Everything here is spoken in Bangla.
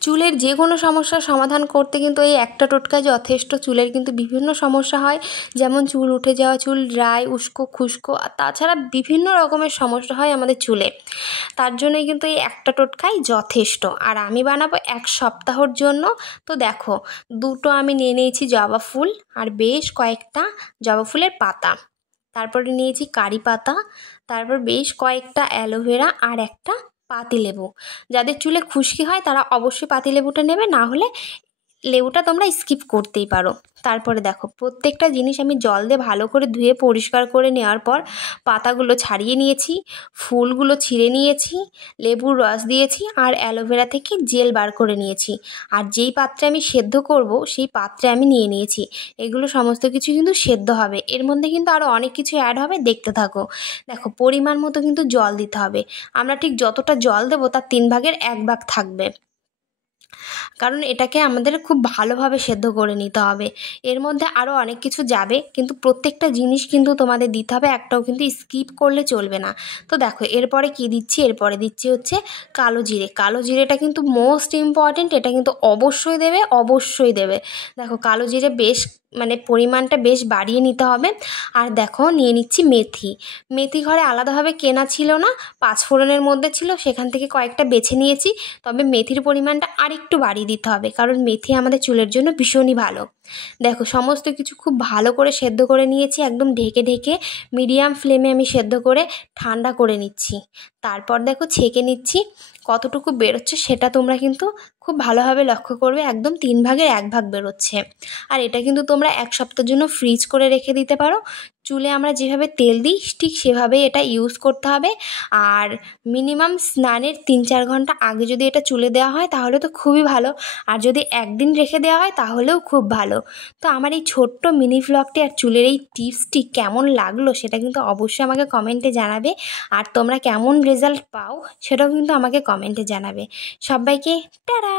চুলের যে কোনো সমস্যার সমাধান করতে কিন্তু এই একটা টোটকাই যথেষ্ট। চুলের কিন্তু বিভিন্ন সমস্যা হয়, যেমন চুল উঠে যাওয়া, চুল ড্রাই, উস্কো খুস্কো, আর তাছাড়া বিভিন্ন রকমের সমস্যা হয় আমাদের চুলে। তার জন্যই কিন্তু এই একটা টোটকাই যথেষ্ট। আর আমি বানাবো 1 সপ্তাহর জন্য। তো দেখো, দুটো আমি নিয়ে নিয়েছি জবা ফুল আর বেশ কয়েকটা জবা ফুলের পাতা, তারপরে নিয়েছি কারি পাতা, তারপর বেশ কয়েকটা অ্যালোভেরা আর একটা পাতিলেবু। যাদের চুলে খুশকি হয় তারা অবশ্যই পাতিলেবুটা নেবে, না হলে লেবুটা তোমরা স্কিপ করতেই পারো। তারপরে দেখো, প্রত্যেকটা জিনিস আমি জল দিয়ে ভালো করে ধুয়ে পরিষ্কার করে নেওয়ার পর পাতাগুলো ছাড়িয়ে নিয়েছি, ফুলগুলো ছিঁড়ে নিয়েছি, লেবুর রস দিয়েছি আর অ্যালোভেরা থেকে জেল বার করে নিয়েছি। আর যেই পাত্রে আমি সেদ্ধ করব সেই পাত্রে আমি নিয়ে নিয়েছি। এগুলো সমস্ত কিছু কিন্তু সেদ্ধ হবে, এর মধ্যে কিন্তু আরও অনেক কিছু অ্যাড হবে, দেখতে থাকো। দেখো, পরিমাণ মতো কিন্তু জল দিতে হবে। আমরা ঠিক যতটা জল দেবো তার 3 ভাগের 1 ভাগ থাকবে, কারণ এটাকে আমাদের খুব ভালোভাবে সেদ্ধ করে নিতে হবে। এর মধ্যে আরও অনেক কিছু যাবে, কিন্তু প্রত্যেকটা জিনিস কিন্তু তোমাদের দিতে হবে, একটাও কিন্তু স্কিপ করলে চলবে না। তো দেখো, এরপরে কি দিচ্ছি, এরপরে দিচ্ছি হচ্ছে কালো জিরে। কালো জিরেটা কিন্তু মোস্ট ইম্পর্টেন্ট, এটা কিন্তু অবশ্যই দেবে, অবশ্যই দেবে। দেখো, কালো জিরে বেশ পরিমাণটা বেশ বাড়িয়ে নিতে হবে। আর দেখো, নিয়ে নিচ্ছি মেথি। মেথি ঘরে আলাদাভাবে কেনা ছিল না, 5 ফোড়নের মধ্যে ছিল, সেখান থেকে কয়েকটা বেছে নিয়েছি। তবে মেথির পরিমাণটা আরেকটু বাড়িয়ে দিতে হবে, কারণ মেথি আমাদের চুলের জন্য ভীষণই ভালো। দেখো, সমস্ত কিছু খুব ভালো করে সেদ্ধ করে নিয়েছি, একদম ঢেকে ঢেকে মিডিয়াম ফ্লেমে আমি সেদ্ধ করে ঠান্ডা করে নিচ্ছি। তারপর দেখো, ছেঁকে নিচ্ছি। কতটুকু বেরোচ্ছে সেটা তোমরা কিন্তু খুব ভালোভাবে লক্ষ্য করবে, একদম 3 ভাগের 1 ভাগ বেরোচ্ছে। আর এটা কিন্তু তোমরা 1 সপ্তাহের জন্য ফ্রিজ করে রেখে দিতে পারো। চুলে আমরা যেভাবে তেল দিই ঠিক সেভাবেই এটা ইউজ করতে হবে। আর মিনিমাম স্নানের 3-4 ঘন্টা আগে যদি এটা চুলে দেওয়া হয় তাহলে তো খুবই ভালো, আর যদি একদিন রেখে দেওয়া হয় তাহলেও খুব ভালো। তো আমার এই ছোট্ট মিনি ভ্লগটি আর চুলের এই টিপসটি কেমন লাগলো সেটা কিন্তু অবশ্যই আমাকে কমেন্টে জানাবে। আর তোমরা কেমন রেজাল্ট পাও সেটাও কিন্তু আমাকে কমেন্টে জানাবে। সবাইকে টাটা।